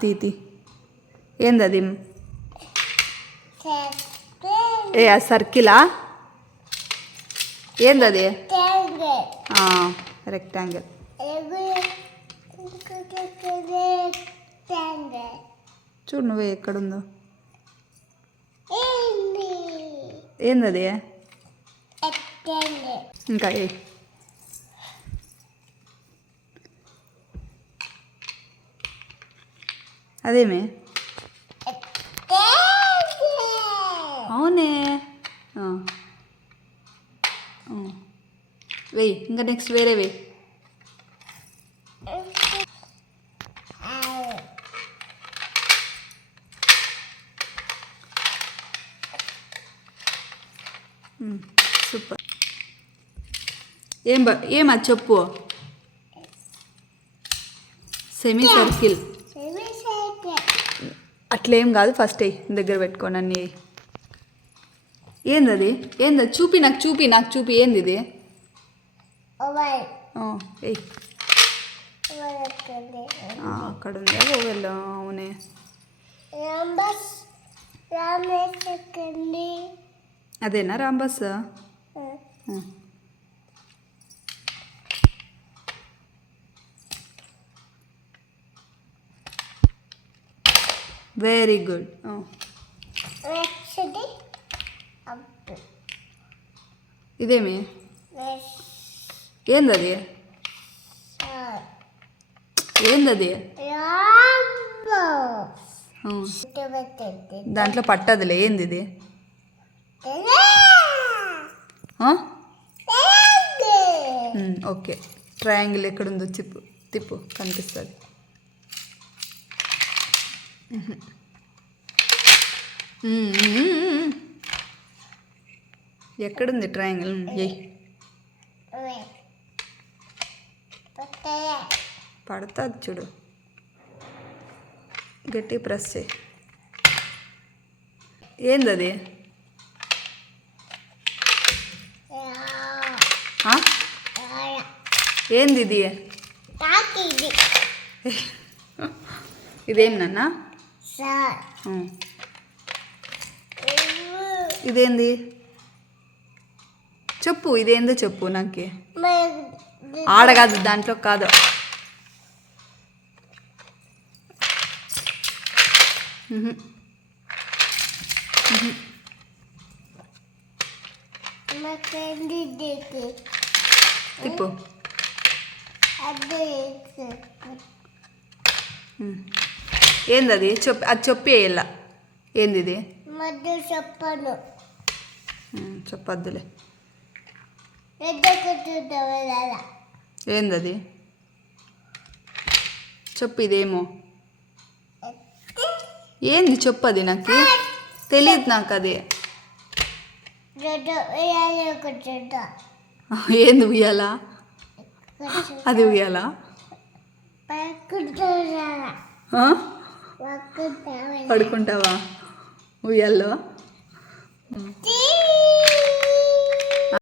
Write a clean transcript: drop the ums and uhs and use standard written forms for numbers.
తీ ఏందది? ఏ సర్కిలా? ఏందది? రెక్టాంగిల్. చూడు నువ్వే ఎక్కడుందో. ఏందది? ఇంకా అదేమే? అవునే. వెయ్యి ఇంకా నెక్స్ట్ వేరే వెయ్యి. సూపర్. ఏమా చెప్పు. సెమీ సర్కిల్ అట్లేం కాదు. ఫస్ట్ అయ్యి దగ్గర పెట్టుకోండి అన్నీ. ఏందది? ఏందది? చూపి నాకు చూపి ఏంది ఇది? అక్కడ ఉంది ఓవెల్. అవునే. అదేనా రాంబస్? Very good. ఇదేమి? ఏందది? ఏందది? దాంట్లో పట్టదులే. ఏంది ఇది? ఓకే. ట్రయాంగిల్ ఎక్కడుందో తిప్పు కనిపిస్తుంది. ఎక్కడుంది ట్రయాంగిల్? పడుతుంది చూడు. గట్టి ప్రెస్ చేయి. ఏందది? ఏంది ఇది? ఇదేం నాన్న? ఇదేంది చెప్పు. ఇదేందో చెప్పు నాకు. ఆడ కాదు, దాంట్లో కాదు. తిప్పు. ఏందది? అది చెప్పి వేయాల. ఏంది ఇది? చెప్పను. చెప్పద్దులే. ఏందది? చెప్పు. ఇదేమో ఏంది చెప్పు. అది నాకు తెలియదు. నాకు అది ఏంది ఉయ్యాలా? అది ఉయ్యాలా? పడుకుంటావా ఉయ్యాల్లో?